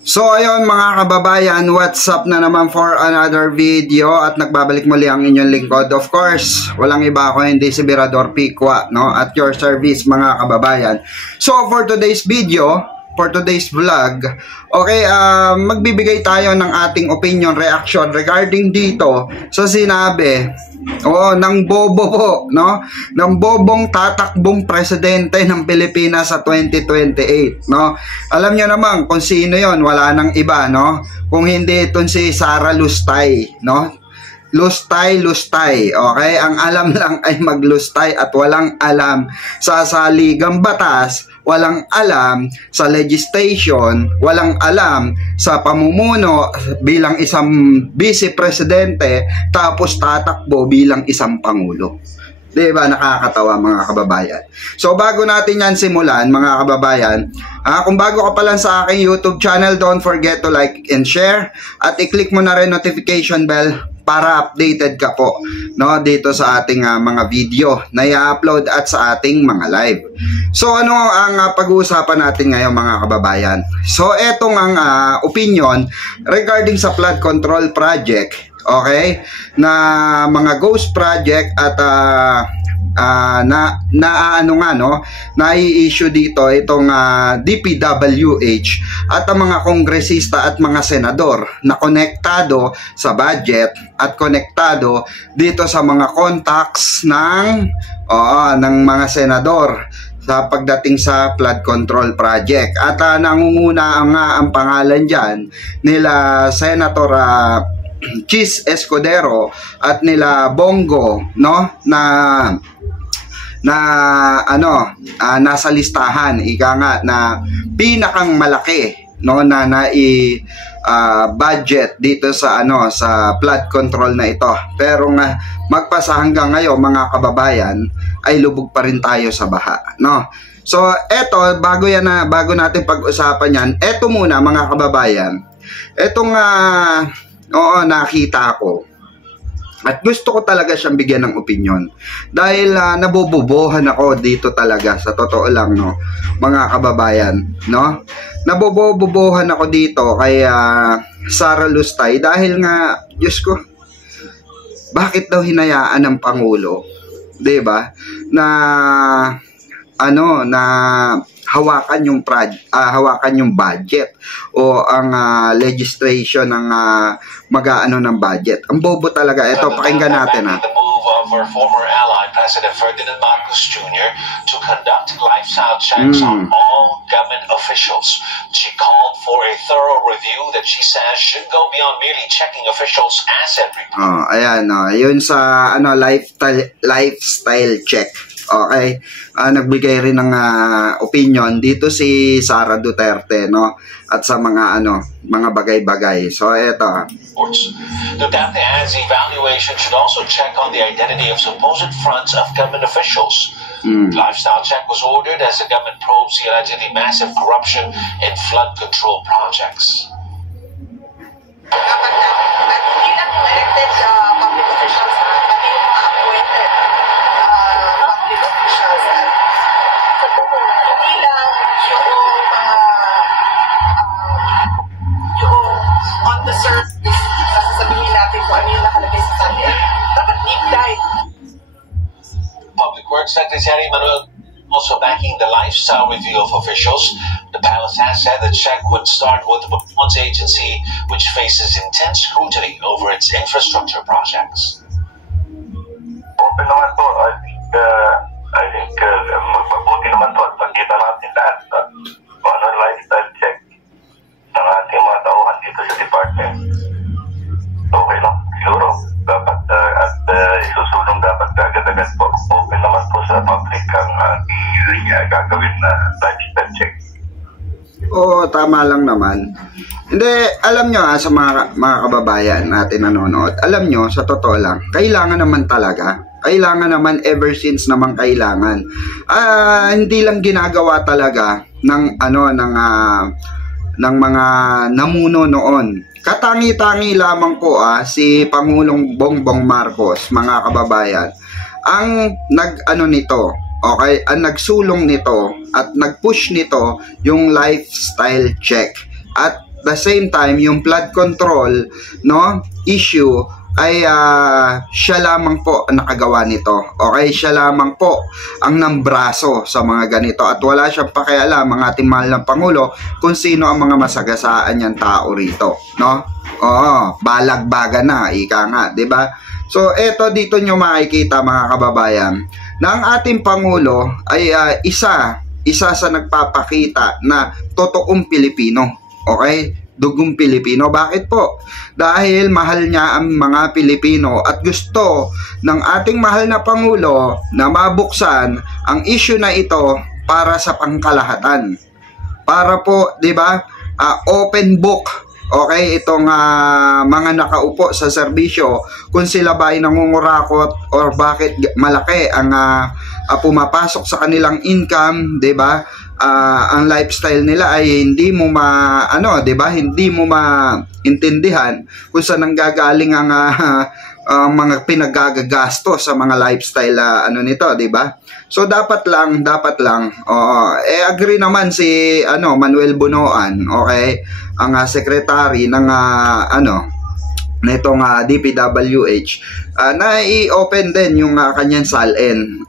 So ayun mga kababayan, what's up na naman for another video at nagbabalik muli ang inyong lingkod. Of course, walang iba ako hindi si Birador Pikwa, no? At your service mga kababayan. So for today's video, for today's vlog, okay, magbibigay tayo ng ating opinion, reaction regarding dito sa sinabi ng bobo po, no? Ng bobong tatakbong presidente ng Pilipinas sa 2028, no? Alam nyo naman kung sino yon, wala nang iba, no? Kung hindi itong si Sara Lustay, no? Lustay, okay? Ang alam lang ay maglustay at walang alam sa saligang batas, walang alam sa legislation, walang alam sa pamumuno bilang isang vice-presidente, tapos tatakbo bilang isang pangulo. Diba, nakakatawa mga kababayan. So bago natin yan simulan mga kababayan, kung bago ka pa lang sa aking YouTube channel, don't forget to like and share at i-click mo na rin notification bell para updated ka po, no, dito sa ating mga video na i-upload at sa ating mga live. So ano ang pag-uusapan natin ngayon mga kababayan? So etong ang opinion regarding sa flood control project, okay, na mga ghost project at nai-issue dito itong DPWH at ang mga kongresista at mga senador na konektado sa budget at konektado dito sa mga contacts ng mga senador sa pagdating sa flood control project. At nangunguna ang pangalan dyan nila Senator Chis Escudero at nila Bongo, no, nasa listahan, ika nga, na pinakang malaki, no, na budget dito sa sa flood control na ito. Pero nga magpasa hanggang ngayon mga kababayan ay lubog pa rin tayo sa baha, no. So eto, bago natin pag-usapan yan, eto muna mga kababayan, etong nakita ko at gusto ko talaga siyang bigyan ng opinion dahil nabobobohan ako dito talaga, sa totoo lang, no, mga kababayan, no. Nabobobohan ako dito kay Sara Lustay dahil nga, Diyos ko, bakit daw hinayaan ng Pangulo, 'di ba, na hawakan yung budget o ang legislation ng mag-aano ng budget. Ang bobo talaga. Ito, pakinggan natin The move of our former ally, President Ferdinand Marcos Jr., to conduct lifestyle checks on all government officials. She called for a thorough review that she says should go beyond merely checking officials' asset reports. Ayan, yun sa lifestyle check. Okay, nagbigay rin ng opinion dito si Sara Duterte, no, at sa mga mga bagay-bagay. So eto. Duterte adds evaluation should also check on the identity of supposed fronts of government officials. Lifestyle check was ordered as the government probes the allegedly massive corruption in flood control projects. Public Works Secretary Manuel also backing the lifestyle review of officials. The palace has said the check would start with the performance agency, which faces intense scrutiny over its infrastructure projects. Open naman po. I think mabuti naman po at pagkita natin lahat lifestyle check ng ating mga tauhan dito sa department. Okay lang, siguro. Dapat isusulong dapat agad-agad po. Open naman po sa public ang gagawin na lifestyle check. Oo, tama lang naman. Hindi, alam nyo sa mga kababayan natin nanonood, alam nyo, sa totoo lang, kailangan naman talaga. Kailangan naman, ever since naman kailangan. Hindi lang ginagawa talaga ng mga namuno noon. Katangi-tangi lamang po si Pangulong Bongbong Marcos, mga kababayan, ang nito, okay, ang nagsulong nito at nag-push nito yung lifestyle check. At the same time, yung flood control, no, issue, ay siya lamang po ang nakagawa nito. Okay, siya lamang po ang nambraso sa mga ganito at wala siyang pakialam ang ating mahal na Pangulo kung sino ang mga masagasaan niyang tao rito, no? Oo, balagbaga na, ika nga, 'di ba? So, eto dito nyo makikita mga kababayan na ang ating Pangulo ay isa sa nagpapakita na totoong Pilipino. Okay? Dugong Pilipino. Bakit po? Dahil mahal niya ang mga Pilipino at gusto ng ating mahal na Pangulo na mabuksan ang issue na ito para sa pangkalahatan. Para po, 'di ba? Open book. Okay, itong mga nakaupo sa serbisyo kung sila ba ay nangungurakot or bakit malaki ang pumapasok sa kanilang income, 'di ba? Ang lifestyle nila ay hindi mo 'di ba? Hindi mo maintindihan kung saan nanggagaling ang mga pinagagasto sa mga lifestyle nito, 'di ba? So dapat lang agree naman si Manuel Bunoan, okay? Ang secretary ng nitong DPWH na i-open din yung kanyang SALN.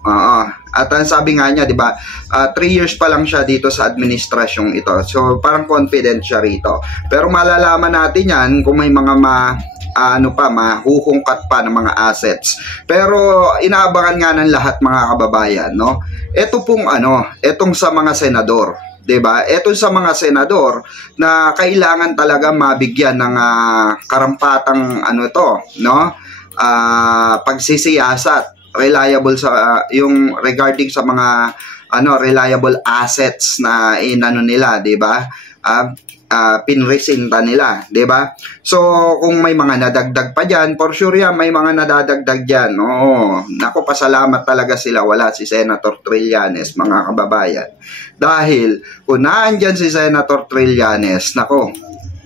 At ang sabi nga niya, 'di ba, 3 years pa lang siya dito sa administrasyong ito. So parang confident siya rito. Pero malalaman natin 'yan kung may mga mahuhungkat pa ng mga assets. Pero inaabangan nga ng lahat mga kababayan, no? Ito pong etong sa mga senador, 'di ba? Ito sa mga senador na kailangan talaga mabigyan ng karampatang no? Pagsisiyasat, reliable sa yung regarding sa mga reliable assets na nila, 'di ba? Pinresinta nila, 'di ba? So kung may mga nadagdag pa diyan, for sure yan, may mga nadadagdag diyan. Nako, pasalamat talaga sila wala si Senator Trillanes, mga kababayan. Dahil kung naandyan si Senator Trillanes, nako,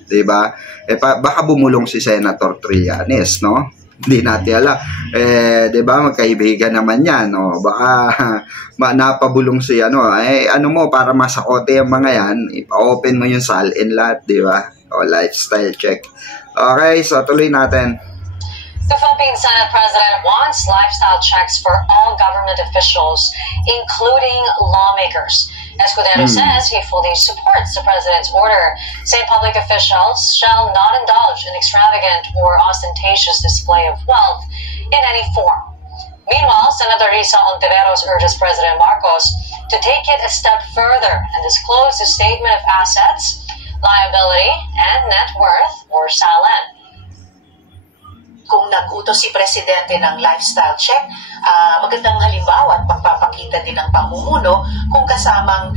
'di ba? Baka bumulong si Senator Trillanes, no? Hindi natin alam. 'Di ba, magkaibigan naman 'yan, no? Baka napabulong si mo para masakote ang mga 'yan, ipa-open mo yung SALN lahat, 'di ba? O lifestyle check. Okay, so tuloy natin. The Philippine Senate President wants lifestyle checks for all government officials, including lawmakers. Escudero says he fully supports the president's order, saying public officials shall not indulge in extravagant or ostentatious display of wealth in any form. Meanwhile, Senator Risa Ontiveros urges President Marcos to take it a step further and disclose the statement of assets, liability, and net worth, or SALN. Kung nag-utos si Presidente ng lifestyle check, magandang halimbawa at magpapakita din ng pamumuno kung kasamang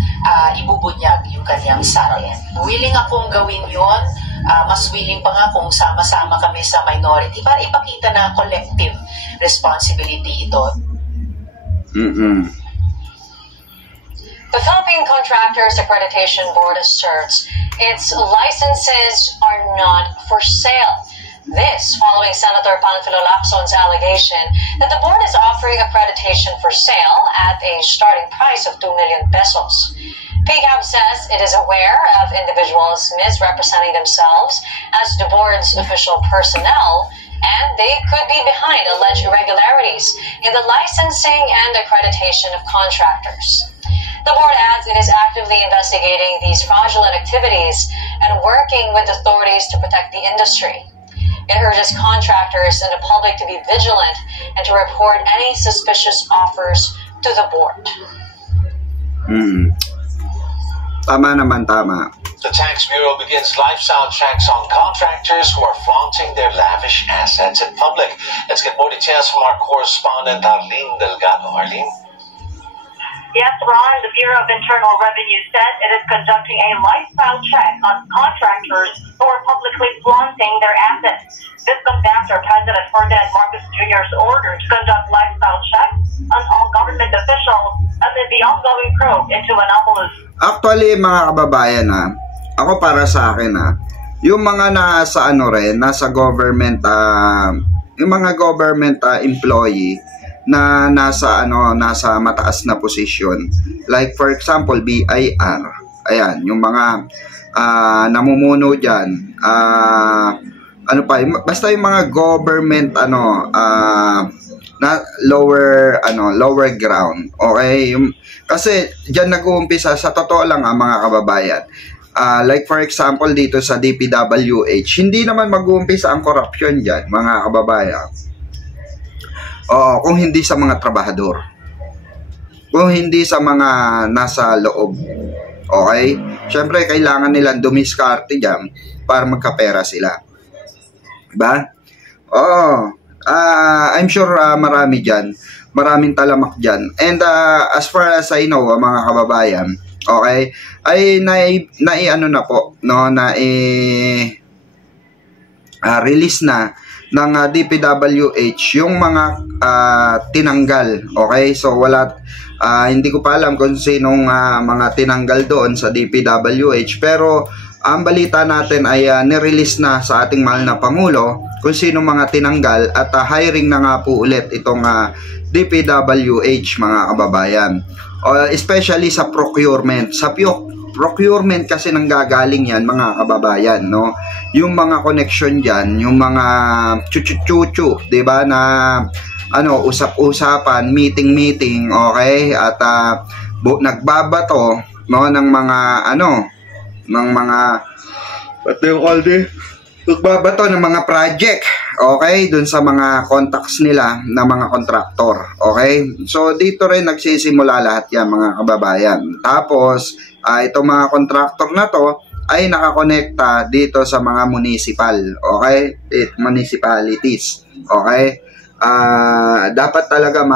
ibubunyag yung kanyang SALN. Willing akong gawin yon, mas willing pa nga kung sama-sama kami sa minority para ipakita na collective responsibility ito. The Philippine Contractors Accreditation Board asserts its licenses are not for sale. This following Senator Panfilo Lacson's allegation that the board is offering accreditation for sale at a starting price of 2 million pesos. PCAB says it is aware of individuals misrepresenting themselves as the board's official personnel, and they could be behind alleged irregularities in the licensing and accreditation of contractors. The board adds it is actively investigating these fraudulent activities and working with authorities to protect the industry. It urges contractors and the public to be vigilant and to report any suspicious offers to the board. Tama naman, tama. The Tax Bureau begins lifestyle checks on contractors who are flaunting their lavish assets in public. Let's get more details from our correspondent, Arlene Delgado. Arlene? Yes, Ron, the Bureau of Internal Revenue said it is conducting a lifestyle check on contractors who are publicly flaunting their assets. This comes after President Ferdinand Marcos Jr.'s order to conduct lifestyle checks on all government officials amid the ongoing probe into anomalous. Actually, mga kababayan, ako para sa akin, yung mga nasa nasa government, yung mga government employee na nasa mataas na posisyon, like for example BIR, Ayan, yung mga namumuno dyan. Ano pa, basta yung mga government, na lower ground. Okay? Kasi dyan nag-uumpisa, sa totoo lang mga kababayan. Like for example, dito sa DPWH, hindi naman mag-uumpisa ang corruption dyan, mga kababayan. Kung hindi sa mga trabahador. Kung hindi sa mga nasa loob. Okay? Siyempre, kailangan nilang dumiskarte dyan para magkapera sila. Diba? I'm sure marami dyan. Maraming talamak dyan. And as far as I know, mga kababayan, okay, ay release na ng DPWH yung mga tinanggal. Okay? So, hindi ko pa alam kung sinong mga tinanggal doon sa DPWH, pero ang balita natin ay nirelease na sa ating mahal na Pangulo kung sino mga tinanggal at hiring na nga po ulit itong DPWH, mga kababayan. Especially sa procurement. Sa procurement kasi nanggagaling yan, mga kababayan, no? Yung mga connection dyan, yung mga chuchu, diba, na usap-usapan, meeting, okay? At nagbabato, no, ng mga nagbabato ng mga project, okay, dun sa mga contacts nila na mga kontraktor, okay? So dito rin nagsisimula lahat yan, mga kababayan. Tapos itong mga kontraktor na to ay nakakonekta dito sa mga municipal, okay? Municipalities, okay? Dapat talaga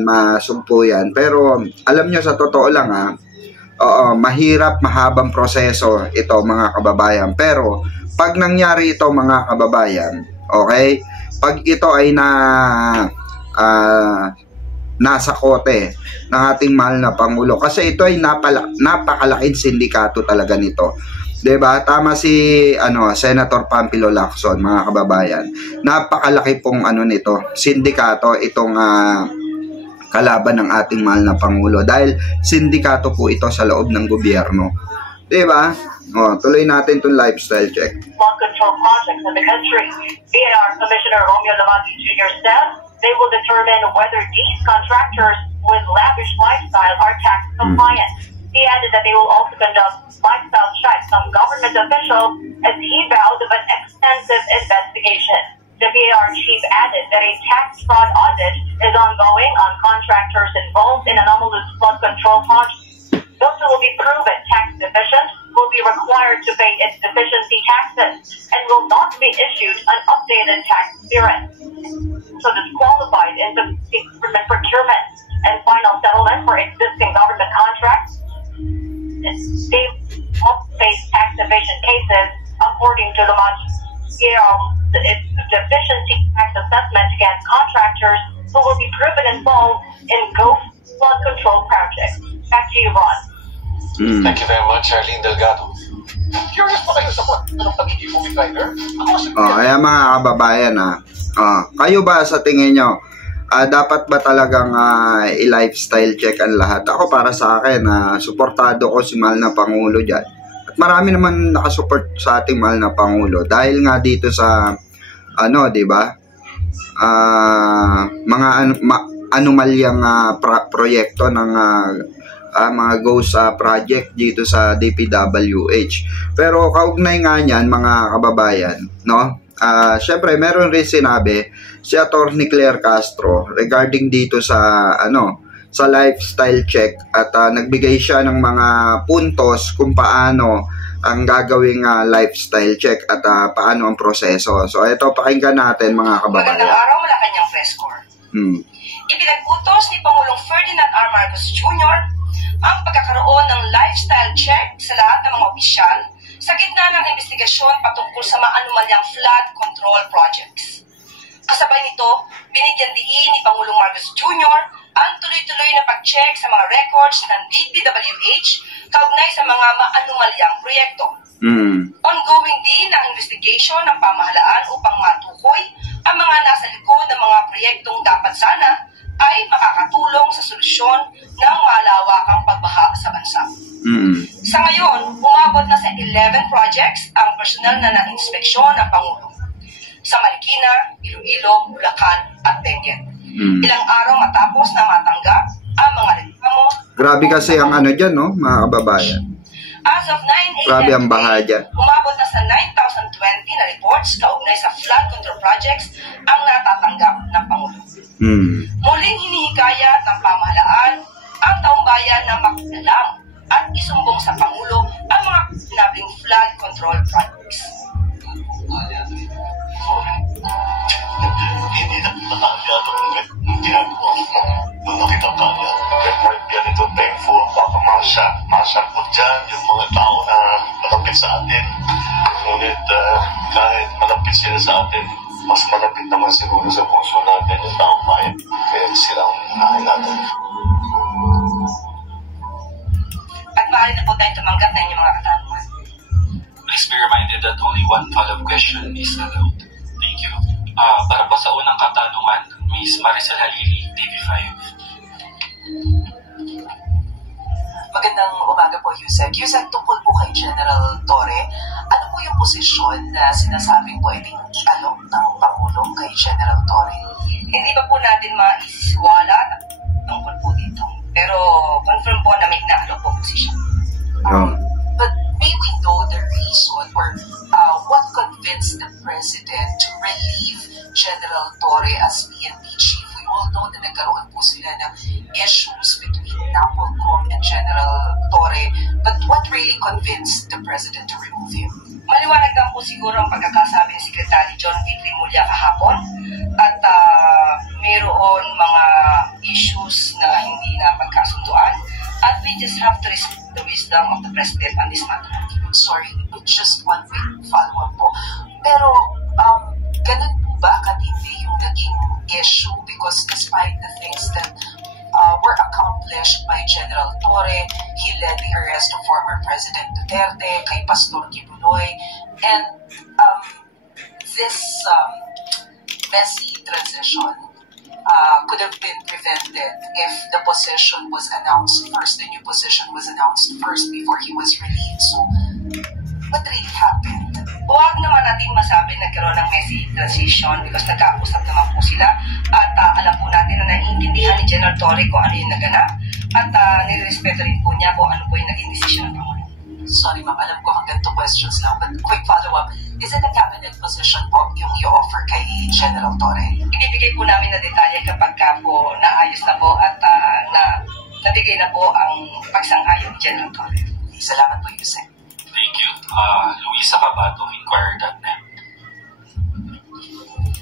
masumpo yan. Pero alam nyo, sa totoo lang mahirap, mahabang proseso ito, mga kababayan. Pero pag nangyari ito, mga kababayan, okay, pag ito ay nasa kote ng ating mahal na Pangulo, kasi ito ay napakalaking sindikato talaga nito. Diba? Tama si Senator Panfilo Lacson, mga kababayan. Napakalaki pong nito, sindikato itong kalaban ng ating mahal na Pangulo, dahil sindikato po ito sa loob ng gobyerno. Diba? Tuloy natin itong lifestyle check. Flood control projects in the country. DNR Commissioner Romeo Lamati Jr. said they will determine whether these contractors with lavish lifestyle are tax compliant. He added that they will also conduct lifestyle checks on government officials as he vowed of an extensive investigation. The BAR chief added that a tax fraud audit is ongoing on contractors involved in anomalous flood control projects. Those who will be proven tax deficient will be required to pay its deficiency taxes and will not be issued an updated tax clearance. So disqualified in the government procurement and final settlement for existing government contracts, they won't face tax evasion cases, according to the deficiency tax assessment against contractors who will be proven involved in ghost flood control projects. Back to you, Ron. Thank you very much, Arlene Delgado. Curious pa kayo sa anong pagiging movie writer? Kaya mga kababayan, kayo ba sa tingin nyo, dapat ba talagang i-lifestyle check ang lahat? Ako, para sa akin, suportado ko si mahal na Pangulo dyan. At marami naman nakasupport sa ating mahal na Pangulo. Dahil nga dito sa, diba? Mga anomalyang proyekto ng mga ghost project dito sa DPWH. Pero kaugnay nga niyan, mga kababayan, no? Syempre meron rin sinabi si Attorney Claire Castro regarding dito sa sa lifestyle check, at nagbigay siya ng mga puntos kung paano ang gagawing lifestyle check at paano ang proseso. So ito, pakinggan natin, mga kababayan. Magandang araw, Malacanang Press Corps. Ipinag-utos ni Pangulong Ferdinand R. Marcos Jr. ang pagkakaroon ng lifestyle check sa lahat ng mga opisyal sa gitna ng investigasyon patungkol sa maanumalyang flood control projects. Kasabay nito, binigyan diin ni Pangulong Marcos Jr. ang tuloy-tuloy na pag-check sa mga records ng DPWH kaugnay sa mga maanumalyang proyekto. Ongoing din ang investigation ng pamahalaan upang matukoy ang mga nasa likod ng mga proyektong dapat sana ay makakatulong sa solusyon ng malawakang pagbaha sa bansa. Sa ngayon, personal na na-inspeksyon ng Pangulo sa Marikina, Iloilo, Bulacan at Benguet. Ilang araw matapos na matanggap ang mga reklamo. Grabe kasi ang ano dyan, no, mga kababayan. As of 9 a.m. Grabe ang baha dyan. Umabot na sa 9,020 na reports kaugnay sa flood control projects ang natatanggap ng Pangulo. Muling hinihikayat ng pamahalaan ang taong bayan na makialam at isumbong sa Pangulo ang mga sinabing flood control projects. Hindi na nakakagado ng ginagawa mo nung nakita ka niya. It might be a little painful, baka masakot dyan yung mga tao na malapit sa atin. Ngunit kahit malapit sila sa atin, mas malapit naman siguro sa puso natin yung taong bayan. Kaya sila ang unahin natin. At maaari na po tayong tumanggap na inyong mga katanungan. Please be reminded that only one follow-up question is allowed. Thank you. Para po sa unang katanungan, Ms. Maricel Halili, TV5. Magandang umaga po, Yusek. Yusek, tungkol po kay General Torre, ano po yung posisyon na sinasabing pwedeng i-alok ng Pangulo kay General Torre? Hindi pa po natin maisisiwala tungkol po dito. Pero confirm po na may naalok po posisyon. But may we know the reason or what convinced the President to relieve General Torre as PNP chief? We all know na nagkaroon po sila ng issues between NAPOLCOM and General Torre. But what really convinced the President to remove him? Maliwanag lang po siguro ang pagkakasabi ni Secretary John V. Trimulya kahapon at mayroon mga issues na hindi na pagkasunduan at we just have to respect the wisdom of the President on this matter. Sorry, just one quick follow-up po. Pero, ganun po ba katindi yung naging issue? Because despite the things that were accomplished by General Torre, he led the arrest of former President Duterte, kay Pastor Kibuloy, and this messy transition could have been prevented if the position was announced first, the new position was announced first before he was relieved. So, what really happened? Huwag naman natin masabi nagkaroon ng messy transition because nagkausap naman po sila at alam po natin na naiintindihan ni General Torre kung ano yung naganap at nirespeto rin po niya kung ano po yung naging desisyon ng Pangulo. Sorry ma'am, alam ko hanggang 2 questions lang, but quick follow-up. Is it a cabinet position po yung i-offer kay General Torre? Ibibigay po namin na detalye kapag po naayos na po at nabigay na po ang pagsang-ayon ni General Torre. Salamat po, Yusek. Thank you. Luisa Cabato, Inquirer.net.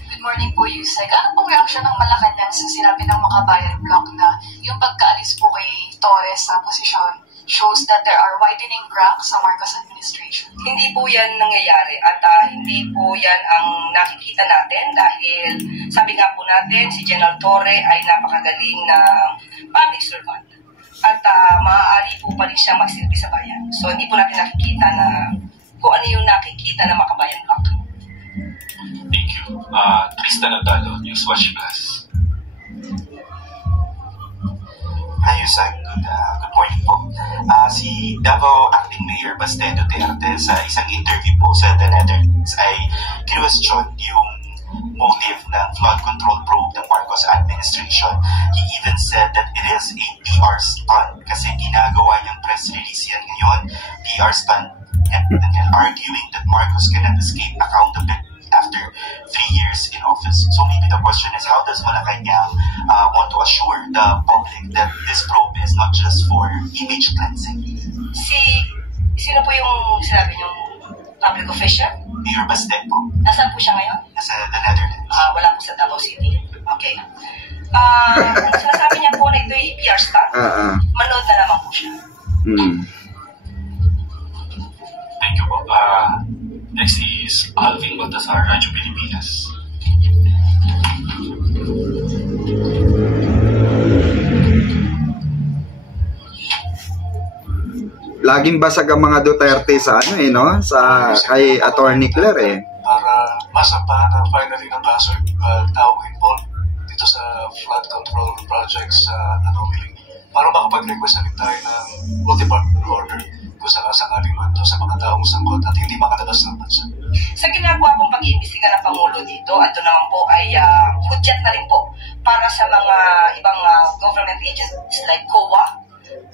Good morning po, Yusek. Ano pong reaksyon ng Malacanang sa sinabi ng Makabayan Bloc na yung pagkaalis po kay Torres sa posisyon shows that there are widening cracks sa Marcos administration? Hindi po yan nangyayari at hindi po yan ang nakikita natin dahil sabi nga po natin si General Torre ay napakagaling na public servant at maaari po pa rin siyang magsilbi sa bayan. So hindi po natin nakikita na kung ano yung nakikita ng Makabayan Bloc. Thank you. Tristan Otalo, Newswatch Plus. Hi, Yusek. Good morning po. Si Davao Acting Mayor Baste Duterte sa isang interview po sa The Netherlands ay kinwestiyon yung motive ng flood control probe ng Marcos administration. He even said that it is a PR stunt kasi ginagawa niyang press release yan ngayon, PR stunt, and arguing that Marcos cannot escape accountability after 3 years in office. So maybe the question is, how does Malacanang want to assure the public that this probe is not just for image cleansing? Sino po yung sinabi yung public official? Mayor Baste po. Nasaan po siya ngayon? Nasa The Netherlands. Wala po sa Davao City. Okay. Sinasabi niya po na ito yung PR stunt. Manood na naman po siya. Thank you po. Next is Alvin Baltasar, Radyo Pilipinas. Laging basag ang mga Duterte sa no? Sa kay Attorney Claire Para masampahan na finally ng kaso tao involved dito sa flood control projects sa anomaly. Para makapag-request na rin tayo ng multi-partner order kung kung sakasakaling man to sa mga taong sangkot at hindi makalabas ng bansa. Sa ginagawa pong pag-iimbestiga ng Pangulo dito, ito naman po ay hudyat na rin po para sa mga ibang government agencies like COA,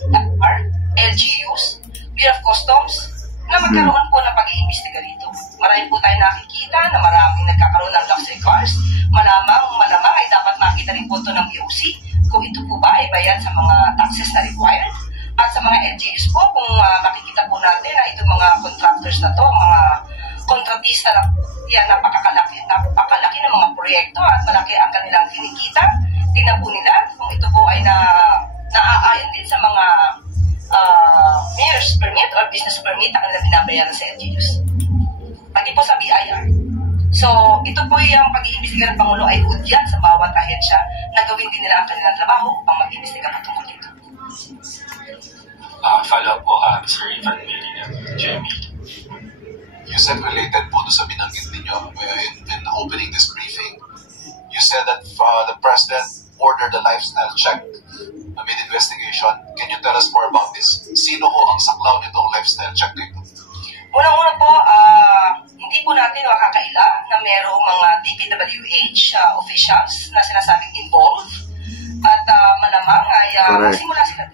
DAR, LGUs, Bureau of Customs, na magkaroon po ng pag-iimbestiga rito. Marami po tayo nakikita na maraming nagkakaroon ng luxury cars. Malamang ay dapat makita rin po ito ng BOC kung ito po ba ay bayad sa mga taxes na required. At sa mga LGUs po, kung makikita po natin na itong mga contractors na to, mga kontratista na yan, napakalaki ng mga proyekto at malaki ang kanilang kinikita. Tingnan po nila kung ito po ay naaayon din sa mga mayor's permit or business permit na kanilang binabayaran sa LGUs. Pati po sa BIR. So, ito po yung pag-iimbestiga ng Pangulo ay hudyat sa bawat ahensya na gawin din nila ang kanilang trabaho ang mag-iimbestiga patungkol dito. Follow up po, Mr. Ivan Medina, Jamie. You said related po sa binanggit ninyo in opening this briefing. You said that the President ordered a lifestyle check amid investigation. Can you tell us more about this? Sino ho ang saklaw nitong lifestyle check nito? Unang-una po, hindi po natin makakaila na mayroong mga DPWH officials na sinasabing involved at malamang ay magsimula sila.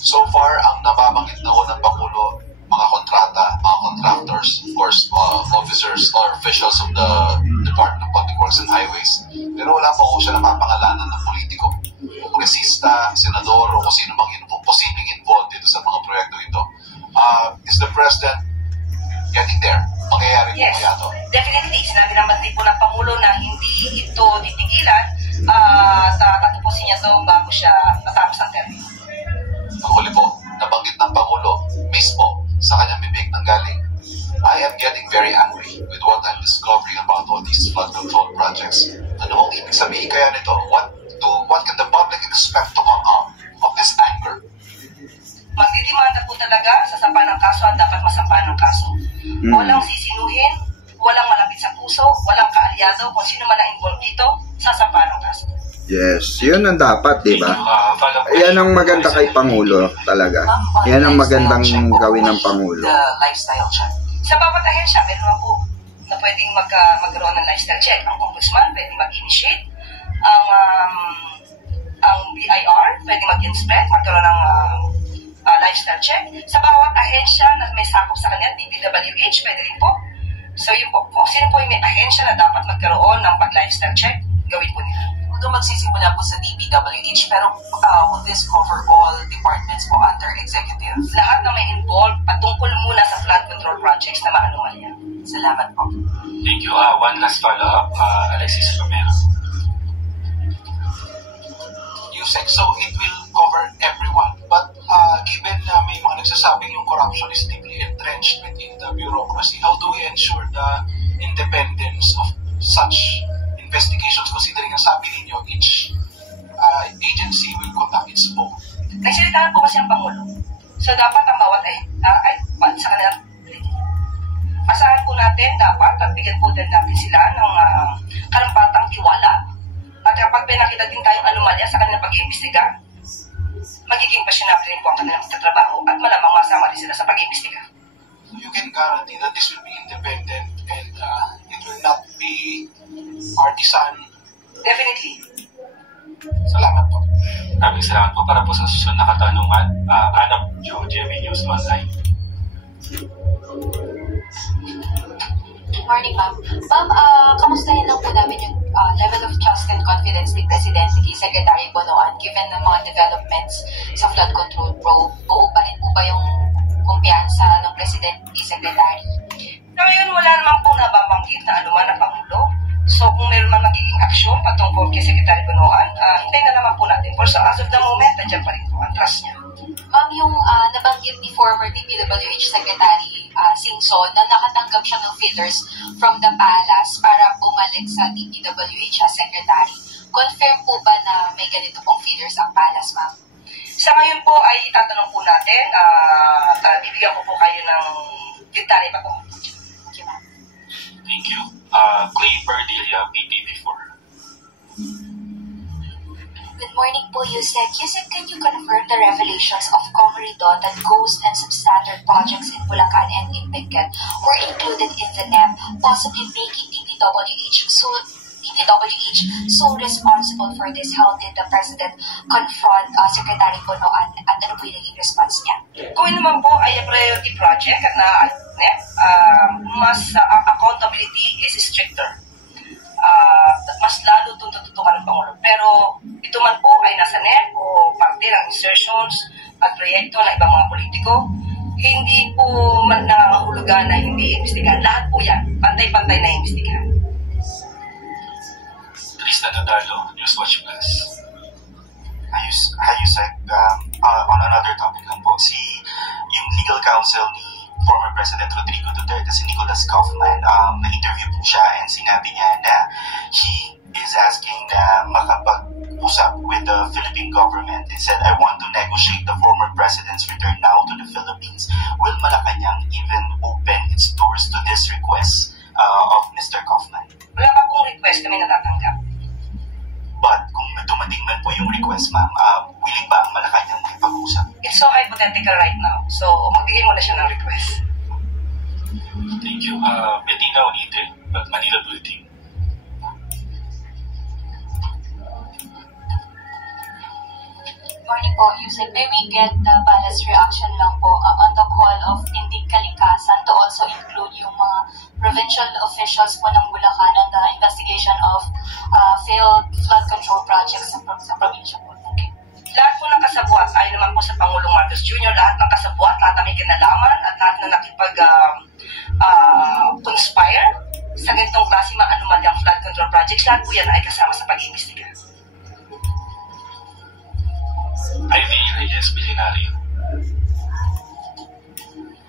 So far, ang nababanggit na ho ng Pangulo, mga kontrata, mga contractors, of course, officers or officials of the Department of Public Works and Highways. Pero wala pa ho siya napapangalanan ng politiko, kongresista, senador, o kung sino mang posibleng involved dito sa mga proyekto ito. Is the President getting there? Mangyayari po kaya ito? Definitely. Sinabi naman din po ng Pangulo na hindi ito titigilan at tatapusin niya ito bago siya matapos ang termino. Ang huli po, nabanggit ng Pangulo mismo sa kanyang bibig nang galing, I am getting very angry with what I'm discovering about all these flood control projects. Ano ang ibig sabihin kaya nito? What can the public expect to come out of this anger? Magdidimanda po talaga sa sampa ng kaso at dapat masampa ng kaso. Walang sisinuhin, walang malapit sa puso, walang kaalyado, kung sino man ang involved dito, sasampa ng kaso. Yes, yun ang dapat, di ba? Yan ang maganda kay Pangulo talaga. Yan ang magandang gawin ng Pangulo. Lifestyle check. Sa bawat ahensya, meron naman po na pwedeng magkaroon ng lifestyle check. Ang Ombudsman pwedeng mag-initiate. Ang BIR pwedeng mag-inspect, magkaroon ng lifestyle check. Sa bawat ahensya na may sakop sa kanya, DPWH, pwede rin po. So yun po, kung sino po yung may ahensya na dapat magkaroon ng pag-lifestyle check, gawin po nila. Although magsisimula po sa DPWH, pero will this cover all departments po under executive? Lahat na may involved patungkol muna sa flood control projects na maanumalya. Salamat po. Thank you. One last follow-up, Alexis Romero. Yusek, so it will cover everyone. But given na may mga nagsasabing yung corruption is deeply entrenched within the bureaucracy, how do we ensure the independence of such investigations, considering ang sabi ninyo, each agency will conduct its own? Nagsalita po kasi ang Pangulo. So dapat ang bawat ay sa kanila. Asahan po natin dapat at bigyan po din natin sila ng karampatang tiwala. At kapag may nakita din tayong anomalya sa kanilang pag-iimbestiga, magiging passionable rin po ang kanilang pagtatrabaho at malamang masama din sila sa pag-iimbestiga. So you can guarantee that this will be independent and it will not be partisan? Definitely. Salamat po. Maraming salamat po. Para po sa susunod na katanungan, Anab Joe, GMA News Online. Good morning, ma'am. Ma'am, kamustahin lang po namin yung level of trust and confidence ni Presidente kay Secretary Bonoan given ng mga developments sa flood control probe. Buo pa rin po ba yung kumpiyansa ng Presidente kay Secretary? So ngayon, wala naman po nababanggit na anuman ang Pangulo. So kung meron man magiging aksyon patungkol kay Secretary Bonoan, hintayin na naman po natin. For so as of the moment, nandiyan pa rin po ang trust niya. Ma'am, yung nabanggit ni former DPWH Secretary Singson na nakatanggap siya ng feeders from the palace para bumalik sa DPWH as Secretary. Confirm po ba na may ganito pong feeders ang palace, ma'am? Sa ngayon po ay itatanong po natin at bibigyan ko po kayo ng detalye pa po. Thank you. Clay Perdilla, PTV4. Good morning po, Yusek. Yusek, can you confirm the revelations of Comeridon that ghost and substandard projects in Bulacan and in Benguet were included in the NEP, possibly making DPWH so responsible for this? How did the President confront Secretary Bonoan at ano po yung naging response niya? Kung naman po ay a priority project at NEP, mas accountability is stricter. Mas lalo itong tututukan ng Pangulo. Pero ito man po ay nasa NEP o parte ng insertions at proyekto ng ibang mga politiko, hindi po man nangangahulugan na hindi imbestigahan. Lahat po yan, pantay-pantay na imbestigahan. Tristan Nadarlo, Newswatch Plus. Yusek, on another topic lang po, yung legal counsel ni former President Rodrigo Duterte, si Nicholas Kaufman, na-interview po siya and sinabi niya na he is asking na makapag-usap with the Philippine government. He said, I want to negotiate the former president's return now to the Philippines. Will Malacanang even open its doors to this request of Mr. Kaufman? Wala pa pong request kami natatanggap. But kung dumating man po yung request, ma'am, willing ba ang Malacanang makipag-usap? It's so hypothetical right now. So, magbigay muna siya ng request. Thank you. Bettina Onite, Manila Bulletin. Morning po, Yusek. May we get the balanced reaction lang po on the call of Tindig Kalikasan to also include yung mga provincial officials po ng Bulacan on the investigation of failed flood control projects sa probinsya po. Lahat po ng kasabwat ay naman po sa Pangulong Marcos Jr. Lahat ng kasabwat, lahat na may kinalaman at lahat na nakipag-conspire sa ganitong klase mga anomalyang flood control projects, lahat po yan ay kasama sa pag-iimbestiga. Ivy Reyes, Billionario.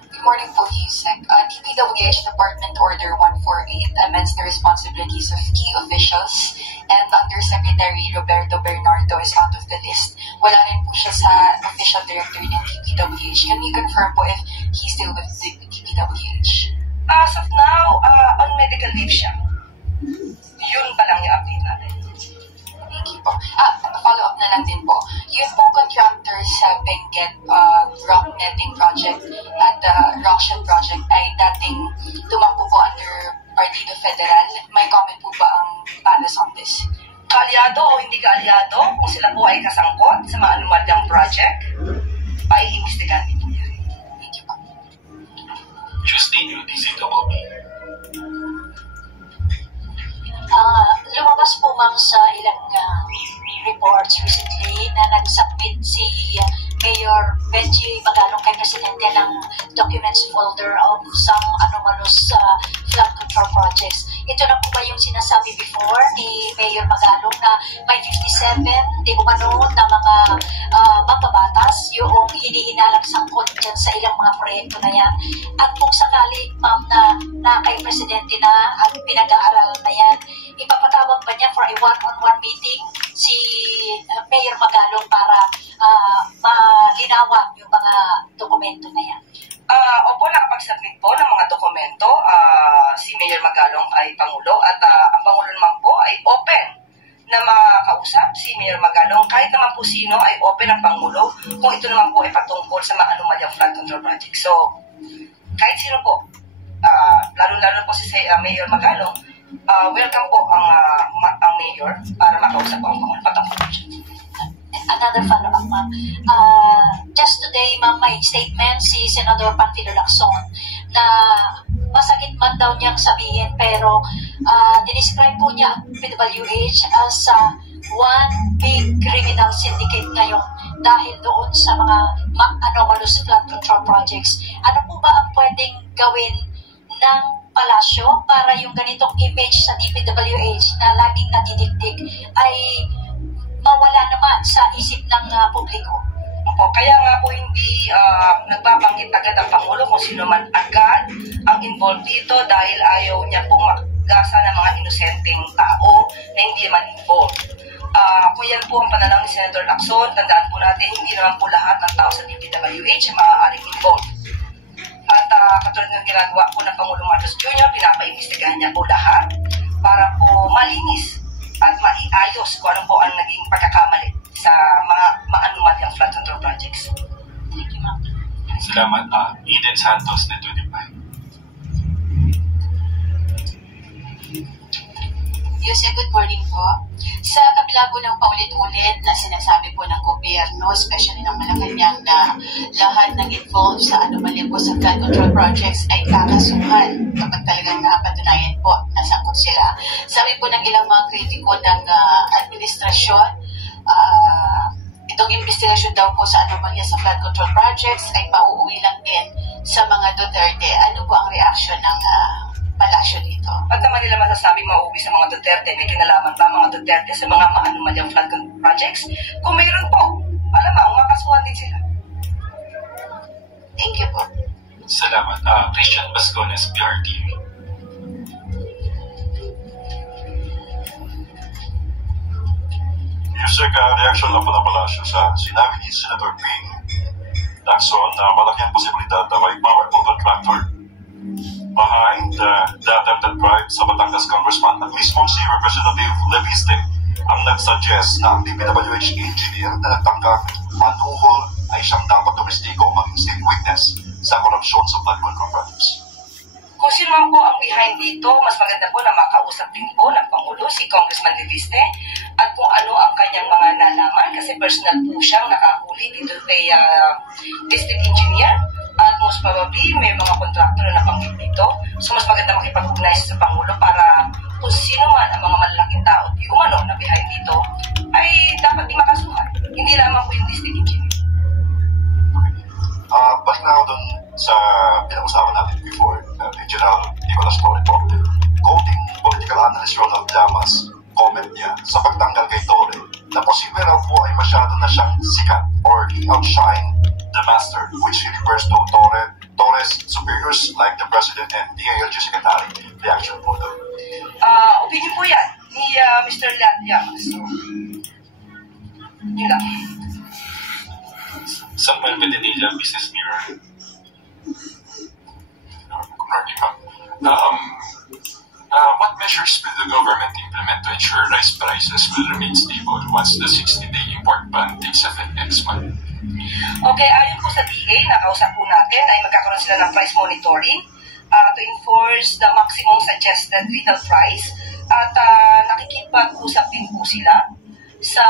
Good morning po, Yusek. DPWH Department Order 148 amends the responsibilities of key officials and Undersecretary Roberto Bernardo is out of the list. Wala rin po siya sa official director ng DPWH. Can you confirm po if he's still with the DPWH? As of now, on medical leave siya. Yun pa lang yung update natin. Thank you po. Follow up na lang din po. Yung pong contractors sa Benguet rock netting project at Rockshell project ay dating tumakbo po under Partido Federal. May comment po ba ang panas on this? Kaalyado o hindi kaalyado, kung sila po ay kasangkot sa mga anomalyang project, paiimbestigahan ito. Thank you po. Tuesday, DCWB. Lumabas po ma'am sa ilang reports recently na nag-submit si Mayor Benji Magalong kay Presidente ng documents folder of some anomalous flood control projects. Ito na po ba yung sinasabi before ni Mayor Magalong na may 57 di umano na mga mambabatas yung hinihinalang sangkot dyan sa ilang mga proyekto na yan? At kung sakali ma'am na kay Presidente na at pinag-aaralan na yan, ipapatawag ba niya for a one-on-one meeting si Mayor Magalong para malinawan yung mga dokumento na yan? Opo, nakapag-submit po ng mga dokumento si Mayor Magalong ay Pangulo at ang Pangulo naman po ay open na makausap si Mayor Magalong. Kahit naman po sino ay open ang Pangulo kung ito naman po ay patungkol sa mga anomalyang flood control project. So, kahit sino po, lalo-lalo po si Mayor Magalong, welcome po ang Mayor para makausap po ang Pangulo patungkol po siya. Another follow-up, ma'am. Just today, ma'am, may statement si Senador Panfilo Lacson na masakit man daw niyang sabihin pero dinescribe po niya ang PWH as one big criminal syndicate ngayon dahil doon sa mga anomalous flood control projects. Ano po ba ang pwedeng gawin ng palasyo para yung ganitong image sa DPWH na laging nadidikdik ay mawala naman sa isip ng publiko? Opo, kaya nga po hindi nagbabanggit agad ang Pangulo kung sino man agad ang involved dito dahil ayaw niya pong magasa ng mga inosenteng tao na hindi man involved. Kung yan po ang pananaw ni Senator Lacson, tandaan po natin, hindi naman po lahat ng tao sa DPWH ay maaaring involved. At katulad ng ginagawa po ng Pangulong Marcos Jr., pinapaimbestigahan niya po lahat para po malinis at maiayos kung ano po ang naging pagkakamali sa mga maanumalyang flood control projects. Thank you, ma'am. Salamat. Eden Santos, Net 25. Yusek, good morning po. Sa kabila po ng paulit-ulit na sinasabi po ng gobyerno, especially ng Malacanang, na lahat ng involved sa anomalya po sa flood control projects ay kakasuhan kapag talagang napatunayan po na sangkot sila. Sabi po ng ilang mga kritiko ng administrasyon, itong investigasyon daw po sa anomalya sa flood control projects ay pauuwi lang din sa mga Duterte. Ano po ang reaction ng palasyo dito? Ba't naman nila masasabing mauwi sa mga Duterte? May kinalaman ba mga Duterte sa mga maanumalyang flood control projects? Kung mayroon po, malamang makasuhan din sila. Thank you po. Salamat. Christian Bascones, PRTV. Yusek, reaction lang po na palasyo sa sinabi ni Senator Ping Lacson na malaki ang posibilidad na may powerful contractor behind the attempted bribe sa Batangas Congressman. At mismo si Representative Leviste ang nagsuggest na ang DPWH engineer na nagtangkang manuhol ay siyang dapat domestiko maging state witness sa korupsyon sa flood control projects. Kung sino man po ang behind dito, mas maganda po na makausap din po ng Pangulo si Congressman Leviste at kung ano ang kanyang mga nalaman kasi personal po siyang nakahuli dito kay district engineer. At most probably, may mga contractor na napanggit dito. So, mas maganda makipag-ugnayan sa Pangulo para kung sino man ang mga malalaking tao di umano na behind dito ay dapat di makasuhan. Hindi lamang po yung district engineer. Balik na ako dun sa pinag-usapan natin before, General Nicolas Torre. Quoting political analyst Ronald Llamas, comment niya sa pagtanggal kay Torre na posible raw po ay masyado na siyang sikat or he outshine the master, which he refers to Torres superiors like the President and DILG Secretary. Reaction po daw. Opinion po yan ni Mr. Latya. So, yun lang. Samuel Medinilla, Business Mirror. Good morning, ma'am. What measures will the government implement to ensure rice prices will remain stable once the 60-day import ban takes effect next month? Okay, ayon po sa DA, nakausap po natin ay magkakaroon sila ng price monitoring to enforce the maximum suggested retail price at nakikipag-usap din po sila sa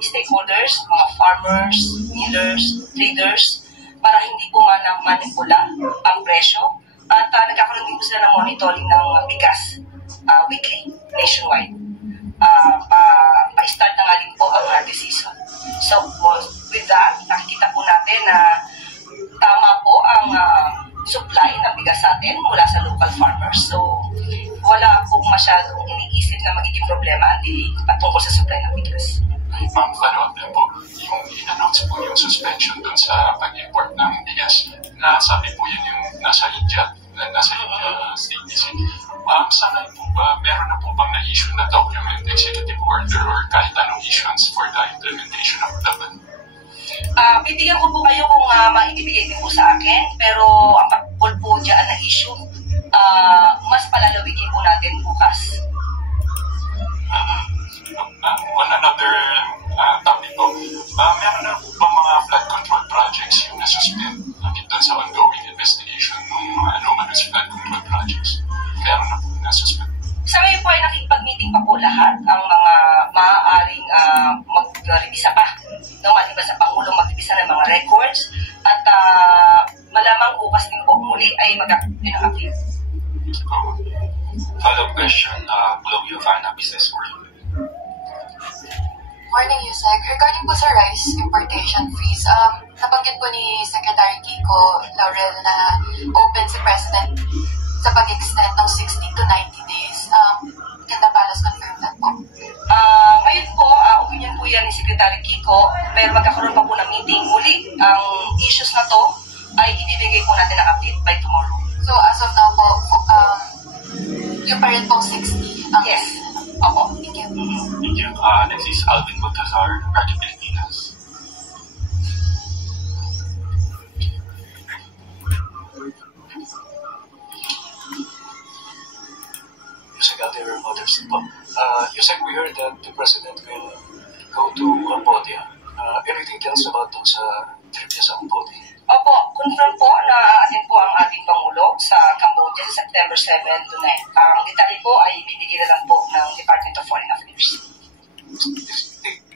stakeholders, mga farmers, millers, traders, para hindi po manipula ang presyo at nagkakaroon din po sila ng monitoring ng bigas weekly, nationwide. Pa-start na nga din po ang harvest season. So, with that, nakikita po natin na tama po ang supply ng bigas sa atin mula sa local farmers. So, wala po masyadong iniisip na magiging problema patungkol sa supply ng bigas. Ma'am, follow-up na po. Yung in-announce po yung suspension dun sa pag-import ng bigas, na sabi po yun yung nasa India, nasa state visit. Sana po ba, meron na po bang na-issue na document, executive order, or kahit anong issuance for the implementation of the ban? Bibigyan ko po kayo kung maibibigay din po sa akin, pero ang pagpul po dyan na issue, mas palalawigin po natin bukas. On another topic po, meron na po bang mga flood control projects yung nasuspend doon sa ongoing investigation ng mga anomalous flood control projects? Meron na po nasuspend. Sa ngayon po ay nakikipag-meeting pa po lahat ang mga maaaring mag-revisa pa. No, maliban sa Pangulo mag-revisa ng mga records at malamang bukas din po muli ay mag-update. Follow-up question, Chloe of Ana, Business World. Morning, Yusek. Regarding po sa rice importation fees, nabanggit po ni Secretary Kiko Laurel na open si President sa pag-extend ng 60 to 90 days. Can the palace confirm that po? Ngayon po, opinion po yan ni Secretary Kiko, pero magkakaroon pa po ng meeting. Muli, ang issues na to ay ibibigay po natin ang update by tomorrow. So, as of now po, yung pa rin pong 60? Yes. Opo. Thank you. Thank you. Next is Alvin Baltazar, Radio Pilipinas. Yusek Alderer, Mothers po. Yusek, we heard that the President will go to Corpon details about dun sa trip niya sa Cambodia? Opo, confirm po na aatin po ang ating Pangulo sa Cambodia sa September 7 to 9. Ang detalye po ay ibibigay na lang po ng Department of Foreign Affairs.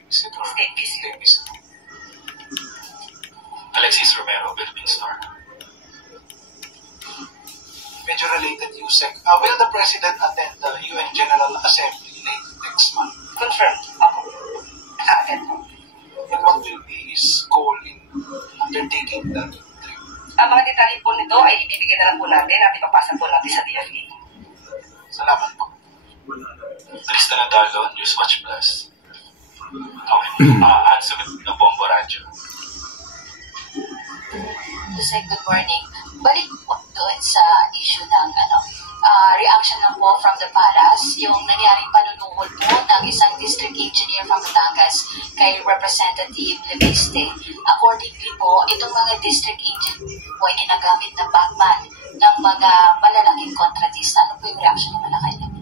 State visit. Alexis Romero, Philippine Star. Medyo related, Yusek. Will the President attend the UN General Assembly late next month? Confirmed. Opo. Attend po. And what will be his goal in undertaking that trip? Ang mga detalye po nito ay ibibigay na lang po natin at ipapasa po natin sa DFA. Salamat po. Trista Natalo, Newswatch Plus. Okay. Answer ng Bombo Radyo. Jose, good morning. Balik po doon sa issue ng reaction lang po from the palace, yung nangyaring panunuhol po ng isang district engineer from Batangas kay Representative Leviste. Accordingly po, itong mga district engineer po ay ginagamit na bagman ng mga malalaking kontratista. Ano po yung reaction ng Malacanang?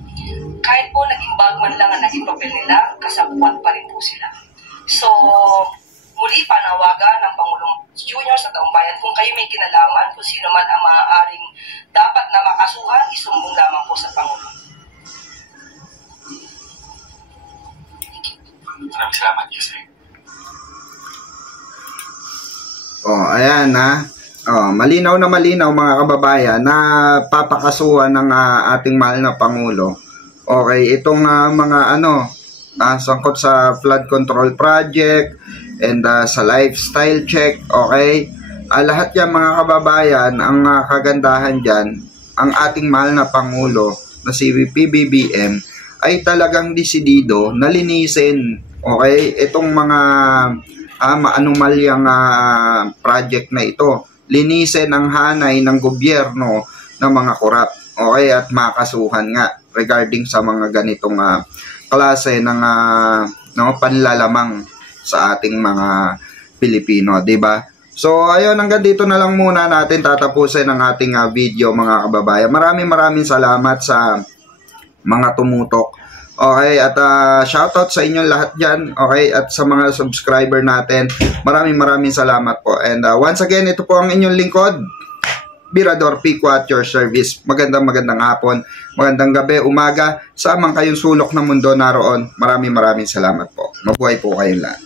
Kahit po naging bagman lang ang naging papel nila, kasabuan pa rin po sila. So, muli panawagan ng Pangulong Junior sa taong bayan, kung kayo may kinalaman, kung sino man ang maaaring dapat na makasuhan, isumbong lamang po sa Pangulo. Maraming salamat, Yusek. Ayan malinaw na malinaw mga kababayan na papakasuhan ng ating mahal na Pangulo. Okay, itong mga sangkot sa flood control project and sa lifestyle check, okay? Lahat yan mga kababayan, ang kagandahan dyan, ang ating mahal na Pangulo na si PBBM ay talagang desidido na linisin, okay? Itong mga maanumalyang project na ito. Linisin ang hanay ng gobyerno ng mga korap, okay? At makasuhan nga regarding sa mga ganitong klase ng panlalamang sa ating mga Pilipino, di ba? So, ayun, hanggang dito na lang muna natin tatapusin ang ating video mga kababayan. Maraming salamat sa mga tumutok. Okay, at shoutout sa inyong lahat dyan. Okay, at sa mga subscriber natin, maraming salamat po. And once again, ito po ang inyong lingkod, Birador Pico at your service. Magandang hapon, magandang gabi, umaga, sa mang kayong sulok ng mundo naroon. Maraming salamat po. Mabuhay po kayong lahat.